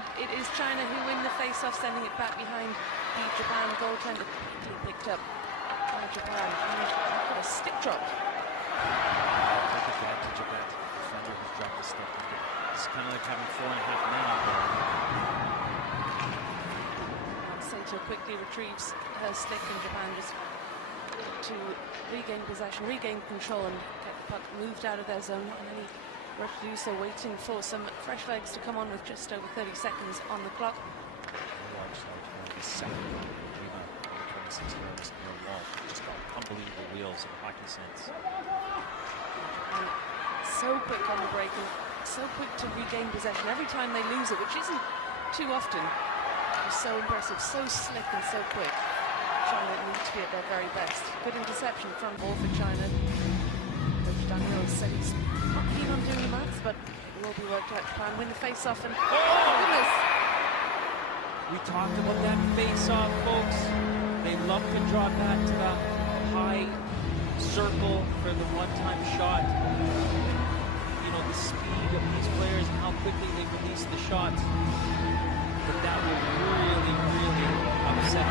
and it is China who win the face-off, sending it back behind the Japan goaltender. Picked up by Japan, and got a stick drop. Take advantage of that defender who's dropped the stick. It's kind of like having 4.5 men out there. Saito quickly retrieves her stick, and Japan just to regain possession, regain control, and get the puck moved out of their zone. Not in any rush to do so, waiting for some fresh legs to come on with just over 30 seconds on the clock. The second rebound on the 26 yards near wall. Just got unbelievable wheels of hockey sense. And so quick on the break, and so quick to regain possession every time they lose it, which isn't too often. It's so impressive, so slick and so quick. China need to be at their very best. Good interception from all for China. Coach Daniel said he's not keen on doing the maths, but it will be worked out. Japan win the face-off, and goodness. We talked about that face-off, folks. They love to draw back to the high circle for the one-time shot. You know, the speed of these players and how quickly they release the shots. But that will really, really upset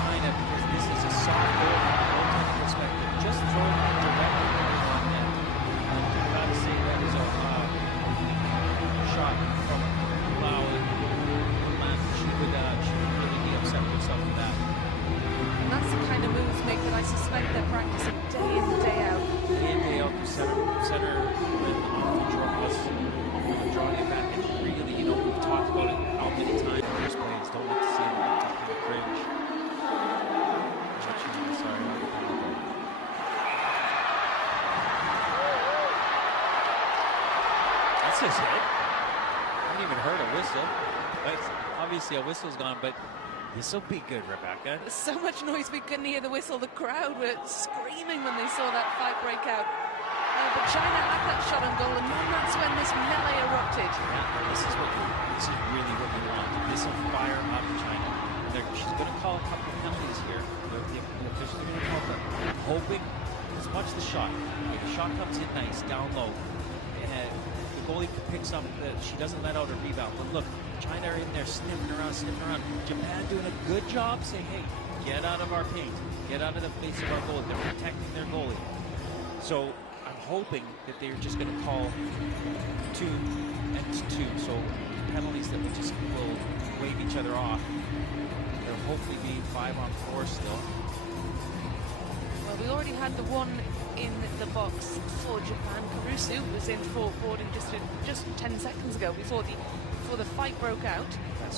China, because this is a soft goal from a goaltending perspective. Just throw it directly on net. I've got to say that is a shot from Lau. She would really be upset with herself for that. And that's the kind of moves, Mick, that I suspect they're practicing day in, day out. Day in, day out, the center with off the draw us, drawing it back. And really, you know, we've talked about it how many times in these plays. Don't like to see them kind of cringe. Sorry, that's his hit. I haven't even heard a whistle. But obviously a whistle's gone, but this will be good, Rebecca. There's so much noise we couldn't hear the whistle. The crowd were screaming when they saw that fight break out. But China had that shot on goal, and then that's when this melee erupted. Yeah, this is really what we want. This will fire up China. She's going to call a couple of penalties here. The officials are going to call them. I'm hoping, let's watch the shot. If the shot comes in nice, down low, and the goalie picks up, she doesn't let out a rebound. But look, China are in there sniffing around. Japan doing a good job saying, hey, get out of our paint. Get out of the face of our goalie. They're protecting their goalie. So I'm hoping that they're just going to call 2 and 2. So penalties that we just will wave each other off. There'll hopefully be 5-on-4 still. Well, we already had the one in the box for Japan. Karusu was in for boarding just 10 seconds ago before the fight broke out. I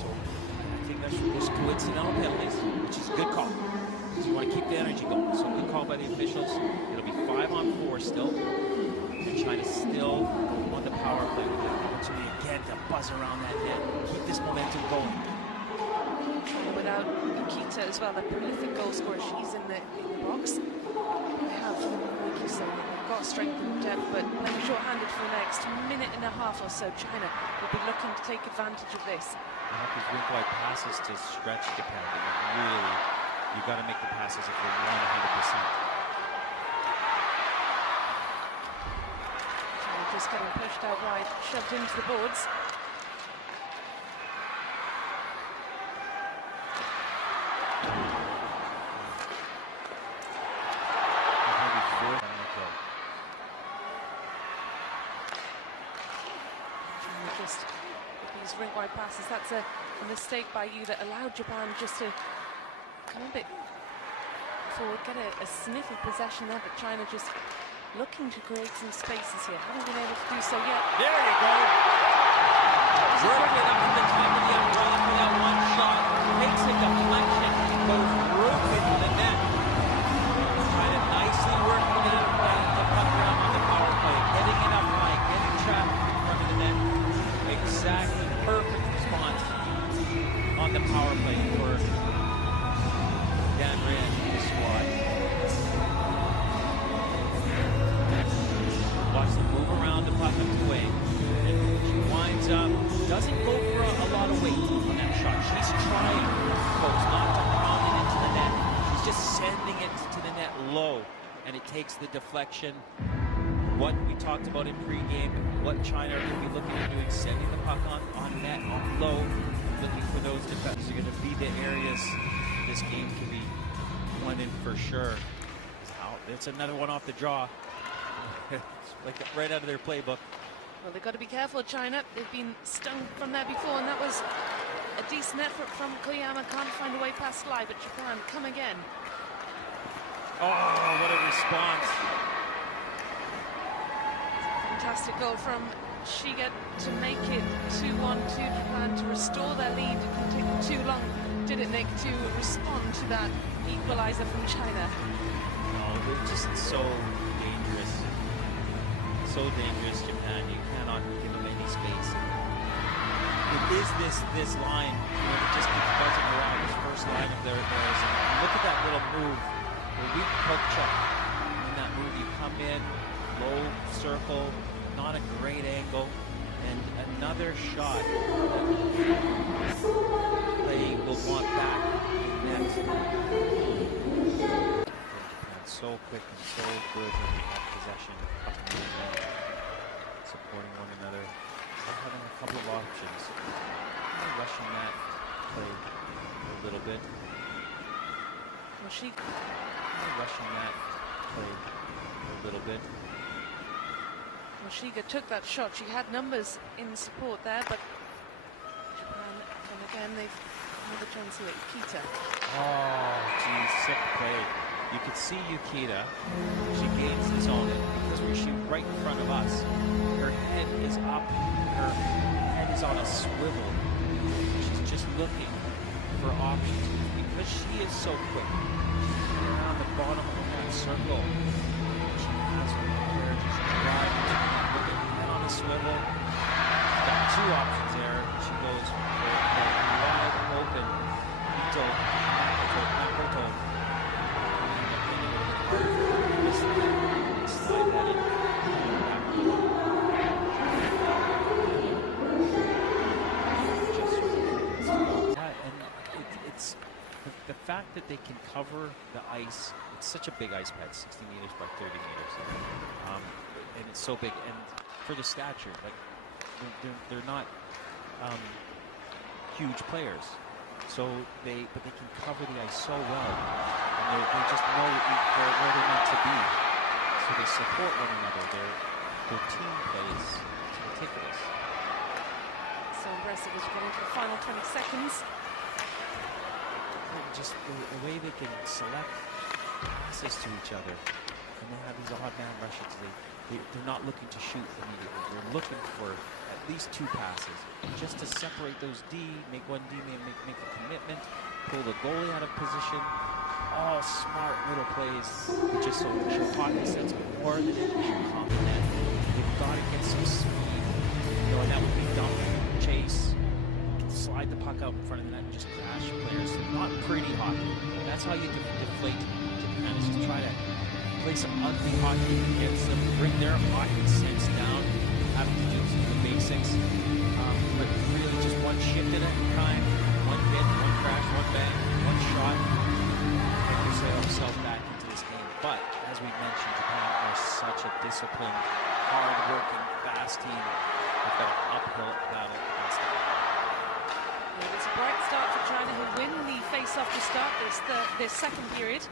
think there's coincidental penalties, which is a good call. Because you want to keep the energy going. So good call by the officials. It'll be 5-on-4 still. And China's still on the power play with that opportunity again to buzz around that net. Keep this momentum going. Without Nikita as well, the prolific goal scorer, she's in the box. They have, like you say, they've got strength and depth, but they'll be short-handed for the next minute and a half or so. China will be looking to take advantage of this. You have these rink-wide passes to stretch Japan, but really, you've got to make the passes if you're 100%. China just getting pushed out wide, shoved into the boards. Just these rink-wide passes, that's a mistake by you that allowed Japan just to come a bit forward, get a sniff of possession there, but China just looking to create some spaces here. Haven't been able to do so yet. There you go. Working it up from the top of the umbrella for that one shot. Takes a deflection, goes through into the net. China nicely working that the puck around on the power play, getting it up high, getting traffic in front of the net. Exactly perfect response on the power play for Dan Rand and his squad. Watch them move around the puck up the way. And she winds up, doesn't go for a lot of weight on that shot. She's trying, folks, not to pound it into the net. She's just sending it to the net low, and it takes the deflection. what we talked about in pregame, what China are going to be looking at doing, sending the puck on net, on low, looking for those defenses are going to be the areas this game can be won in for sure. It's another one off the draw. It's like right out of their playbook. Well, they've got to be careful, China. They've been stung from there before, and that was a decent effort from Koyama. Can't find a way past Lai, but Japan come again. Oh, what a response. Fantastic goal from Shiga to make it 2-1 to Japan, to restore their lead. It didn't take them too long, did it, Nick, to respond to that equalizer from China. Oh, they're just so dangerous. So dangerous, Japan. You cannot give them any space. It is this line, that just keeps buzzing around, this first line of theirs. And look at that little move. The weak poke check. In that move, you come in, low circle, not a great angle, and another shot that they will want back in net. So quick and so good in that possession, up and down, supporting one another. They're having a couple of options. They're rushing that play a little bit. They're rushing that play a little bit. Shiga took that shot. She had numbers in support there, but Japan, and again, they've another chance here. Kita. Oh, geez, sick play. You could see Yukita. She gains the zone because she's right in front of us. Her head is up. Her head is on a swivel. She's just looking for options because she is so quick. She's around the bottom of that circle. She has her there. She's driving with her head on a swivel. She's got two options there. She goes wide open. Makoto. Slide that in. And it's the fact that they can cover the ice. It's such a big ice pad, 60 meters by 30 meters, and it's so big. And for the stature, like they're not huge players, so they can cover the ice so well. They just know where they're meant to be. So they support one another. Their team plays meticulous. So impressive as we get into the final 20 seconds. Just the way they can select passes to each other. And they have these odd man rushes. They're not looking to shoot immediately. They're looking for at least two passes. Just to separate those D, make one D make a commitment, pull the goalie out of position. All smart little plays, just so hockey sense more than it should complement. They've got to get some speed, and that would be dump, chase, slide the puck out in front of the net and just crash players. Not pretty hockey. That's how you deflate Japan, is just try to play some ugly hockey against them, bring their hockey sense down, have to do some of the basics, but really just one shift at a time, one hit, one crash, one bang, one shot. Themselves back into this game. But as we mentioned, Japan are such a disciplined, hard-working, fast team. They've got an uphill battle against them. It was a bright start for China, who win the face-off to start this second period.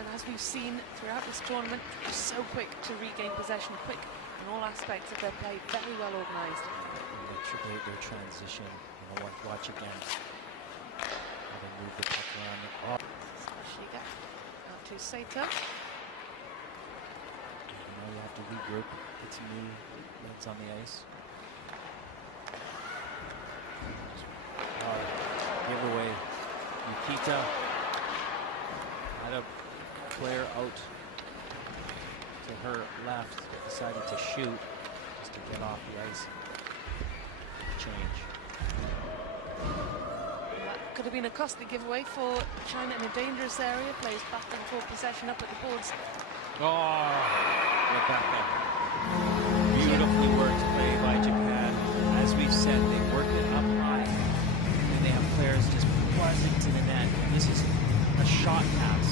And as we've seen throughout this tournament, they're so quick to regain possession, quick in all aspects of their play, very well organised. Their transition, watch again. How they move the puck around. Shiga out to Saito. Now you have to regroup, get some new legs on the ice. Give away. Yukita had a player out to her left that decided to shoot just to get off the ice. Change. Could have been a costly giveaway for China in a dangerous area. Plays back and forth possession up at the boards. Oh, Rebecca. Beautifully worked play by Japan. As we've said, they work it up high. And they have players just buzzing to the net. And this is a shot pass.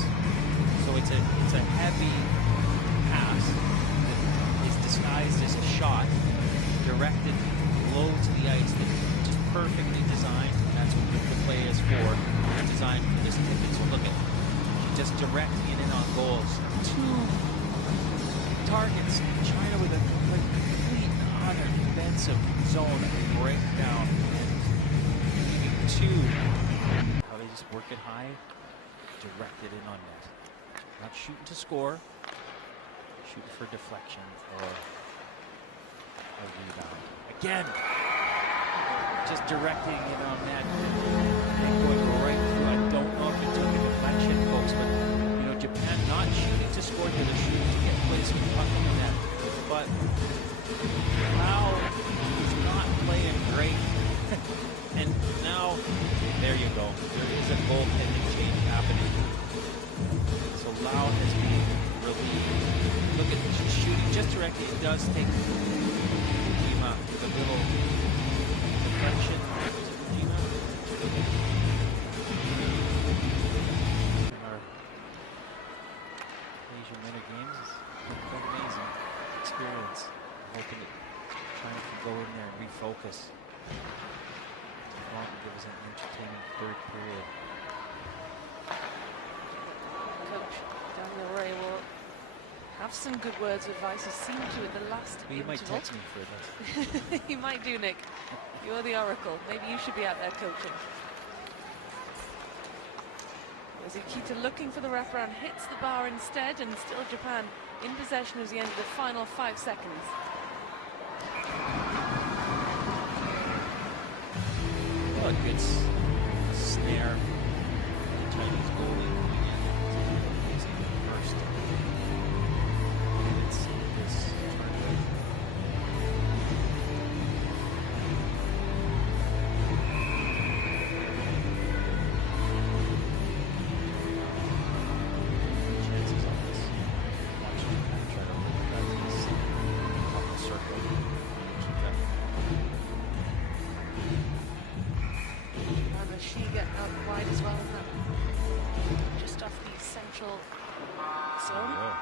So it's a heavy pass that directed low to the ice that is just perfectly designed. And that's what the play is for. It's designed for this ticket. So look at just directing it in on goals. 2 targets. China with a complete utter defensive zone breakdown. Leaving 2. How they just work it high, direct it in on net. Not shooting to score, shooting for deflection or a rebound. Again, just directing it on net and going right through. I don't know if it took a deflection, folks, but you know, Japan not shooting to score, they're shooting to get plays from puck in the net. But Lau is not playing great. And now, there you go. There is a goaltending change happening. So Lau has been relieved. Look at shooting just directly. It does take Lima with a little deflection. Lima. In our Asian Winter Games, it's quite amazing experience. I'm hoping that China can go in there and refocus. Give us an entertaining third period. Coach Daniel Ray will have some good words of advice. He seemed to in the last Well, you interval. might text me for this. You might do, Nick. You're the oracle. Maybe you should be out there coaching. Yukita looking for the wraparound, hits the bar instead, and still Japan in possession as the end of the final 5 seconds. A good snare. The Chinese goalie coming in. He's in the first. Let's see this tournament. Chances on this. Watching him try to move that piece off the circle. Shiga out wide as well, just off the central zone. Oh.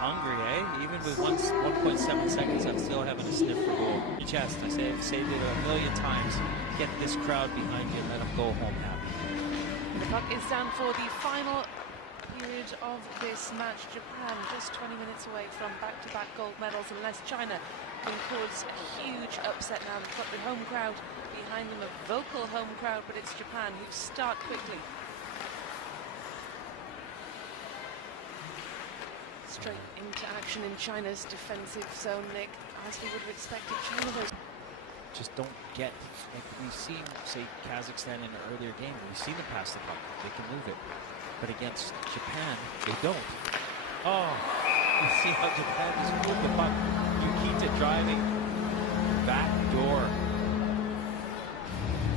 Hungry, eh? Even with 1.7 seconds, I'm still having a sniff for goal. Your chest, I say, I've saved it a million times. Get this crowd behind you and let them go home happy. The puck is down for the final period of this match. Japan just 20 minutes away from back-to-back gold medals, unless China records a huge upset now. They've got the home crowd behind them, a vocal home crowd, but it's Japan who start quickly. Straight into action in China's defensive zone, Nick, as we would have expected. China those just don't get, like we've seen, say, Kazakhstan in an earlier game. We've seen them pass the puck. They can move it. But against Japan, they don't. Oh, you see how Japan just moved the puck. Yukita driving back door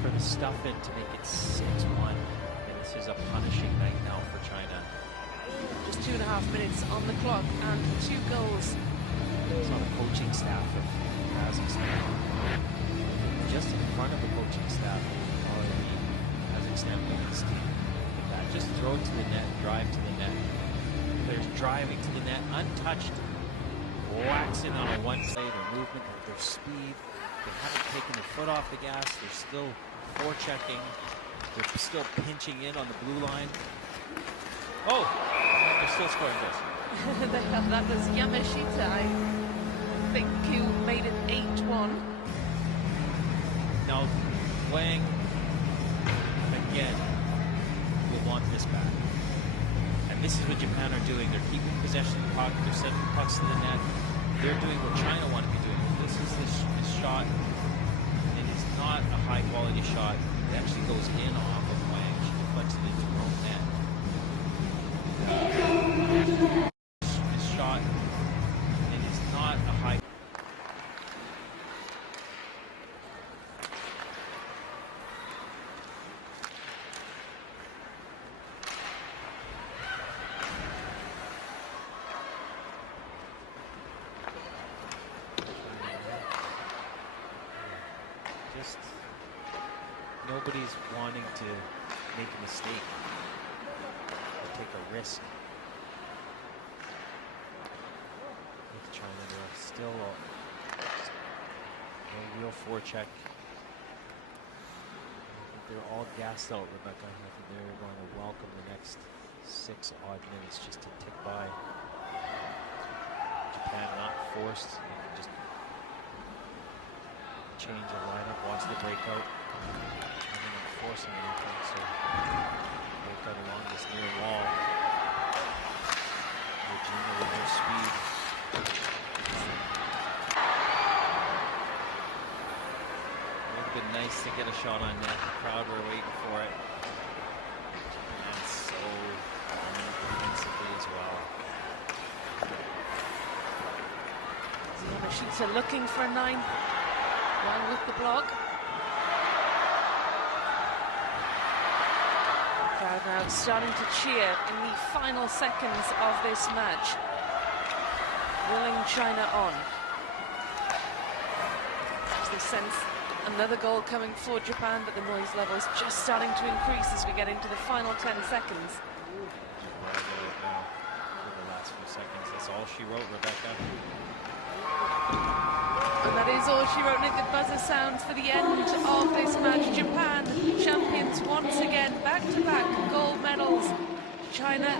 for the stuff in to make it 6-1. And this is a punishing night now for China. just 2.5 minutes on the clock and 2 goals. It's on the coaching staff of Kazakhstan. Just in front of the coaching staff of the Kazakhstan women's team. Just throw it to the net, drive to the net. Players driving to the net, untouched. Whacks in on a one-play, their movement, their speed. They haven't taken their foot off the gas. They're still forechecking. They're still pinching in on the blue line. Oh, they're still scoring goals. That was Yamashita, I think, who made it 8-1. Now, Wang, again, will want this back. And this is what Japan are doing. They're keeping possession of the puck. They're sending pucks to the net. They're doing what China want to be doing. This is this shot. It is not a high-quality shot. It actually goes in off of Wang. She deflects it into her own net. This shot. It is not a high. Just nobody's wanting to make a mistake or take a risk with China. They're still forecheck. They're all gassed out, Rebecca. I think they're going to welcome the next 6 odd minutes just to tick by. Japan not forced. They can just change the lineup, watch the breakout. They're not forcing anything, so breakout along this near wall. Regina with their speed. Would have been nice to get a shot on net. The crowd were waiting for it. And so defensively as well. Yamashita looking for a 9. One with the block. The crowd now starting to cheer in the final seconds of this match, willing China on. As they sense another goal coming for Japan, but the noise level is just starting to increase as we get into the final 10 seconds. For the last few seconds, that's all she wrote, Rebecca. And that is all she wrote. Nick, the buzzer sounds for the end of this match. Japan, champions once again, back-to-back gold medals. China,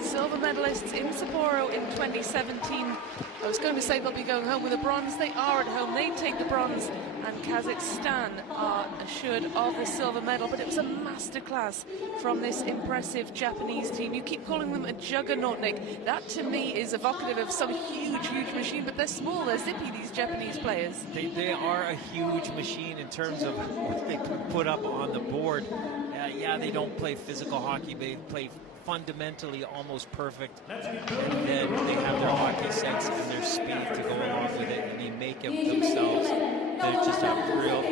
silver medalists in Sapporo in 2017. I was going to say they'll be going home with a bronze. They are at home. They take the bronze, and Kazakhstan are assured of the silver medal. But it was a masterclass from this impressive Japanese team. You keep calling them a juggernaut, Nick. That to me is evocative of some huge, huge machine. But they're small, they're zippy, these Japanese players. They are a huge machine in terms of what they can put up on the board. Yeah, they don't play physical hockey. They play fundamentally almost perfect, and then they have their hockey sense and their speed to go along with it, and they make it themselves. They're just a real